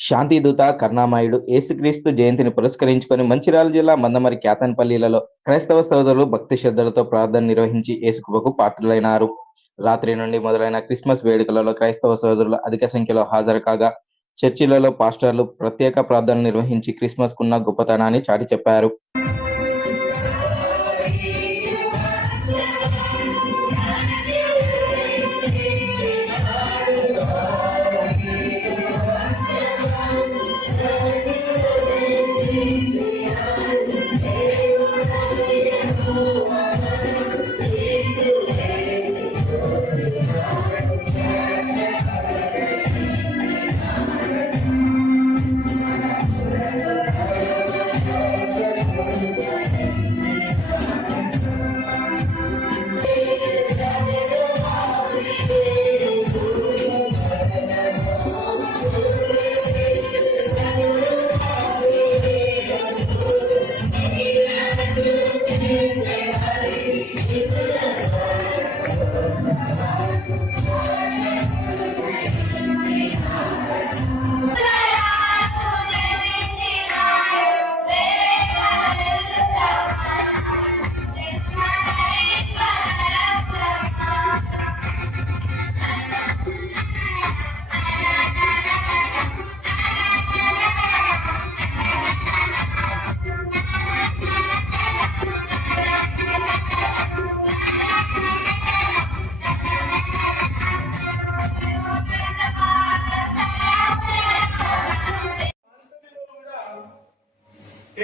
శాంతిదూత కరుణామయుడు యేసుక్రీస్తు జయంతిని పురస్కరించుకొని మంచిర్యాల జిల్లా మందమరి క్యాతన్పల్లిలలో క్రైస్తవ సోదరులు భక్తి శ్రద్ధలతో ప్రార్థన నిర్వహించి యేసుకృపకు పాత్రలైనారు. రాత్రి నుండి మొదలైన క్రిస్మస్ వేడుకలలో క్రైస్తవ సోదరులు అధిక సంఖ్యలో హాజరు కాగా చర్చిలలో పాస్టర్లు ప్రత్యేక ప్రార్థనలు నిర్వహించి క్రిస్మస్ కున్న గొప్పతనాన్ని చాటి చెప్పారు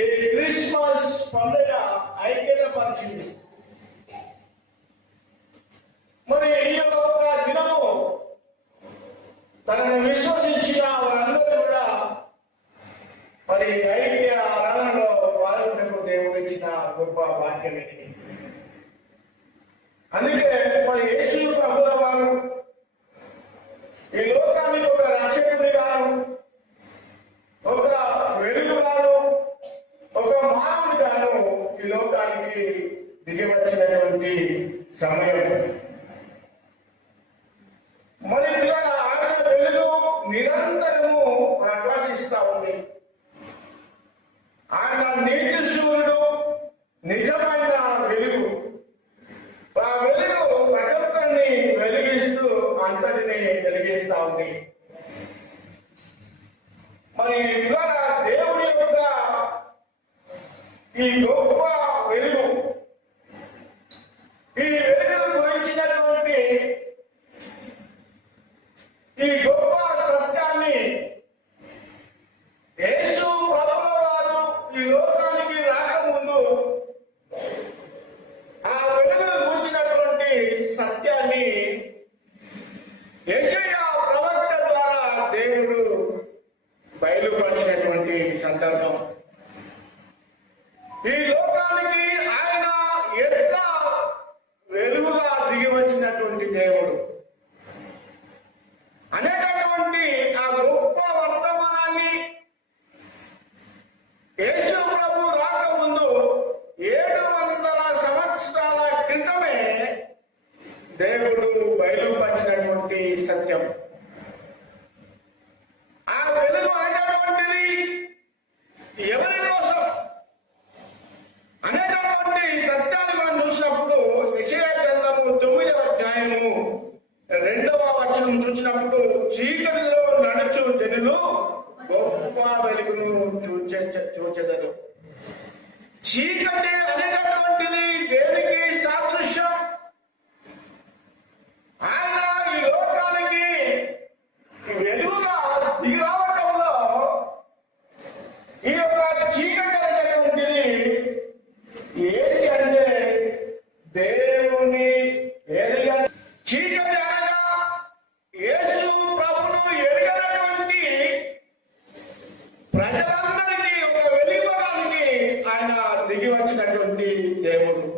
ఈ క్రిస్మస్ పండుగ ఐక్యతపరిచింది. మరి ఈ యొక్క దినము తనను విశ్వసించిన వారందరూ కూడా మరి ఐక్య ఆరాధనలో పాల్గొనకు దేవుడు ఇచ్చిన గొప్ప భాగ్యమే. అందుకే మరి యేసు ప్రభుల వారు లోకానికి దిగి వచ్చినటువంటి సమయం. మరి ఇలా ఆయన వెలుగు నిరంతరము ప్రకాశిస్తా ఉంది. ఆయన నీటి సూర్యుడు నిజమైన వెలుగు. ఆ వెలుగు ప్రతి ఒక్కరిని వెలిగిస్తూ అంతటిని వెలిగిస్తా ఉంది. మరి ఇవాళ దేవుడి యొక్క ఈ గొప్ప వెలుగు ఈ వెలుగును గురించినటువంటి ఈ గొప్ప సత్యాన్ని యేసు ప్రభువు వారు ఈ లోకానికి రాకముందు ఆ వెలుగును గురించినటువంటి సత్యాన్ని యెషయా ప్రవక్త ద్వారా దేవుడు బయలుపరిచినటువంటి సందర్భం ఈ లోకానికి ఆయన ఎట్లా వెలుగుగా దిగి వచ్చినటువంటి దేవుడు అనేటటువంటి ఆ గొప్ప వర్తమానాన్ని యేసు ప్రభు రాకముందు ఏడు వందల సంవత్సరాల క్రితమే దేవుడు బయలుపరిచినటువంటి సత్యం. ఆ వెలుగు అనేటటువంటిది ఎవరి కోసం? అనేటటువంటి సత్యాన్ని మనం చూసినప్పుడు విషయ గ్రంథము తొమ్మిదవ అధ్యాయము రెండవ వచనం చూసినప్పుడు చీకటిలో నడుచు జనులు గొప్ప వెలుగును చూచే చూచెదరు. చీకటి అనేటటువంటి దిగి వచ్చినటువంటి దేవుడు.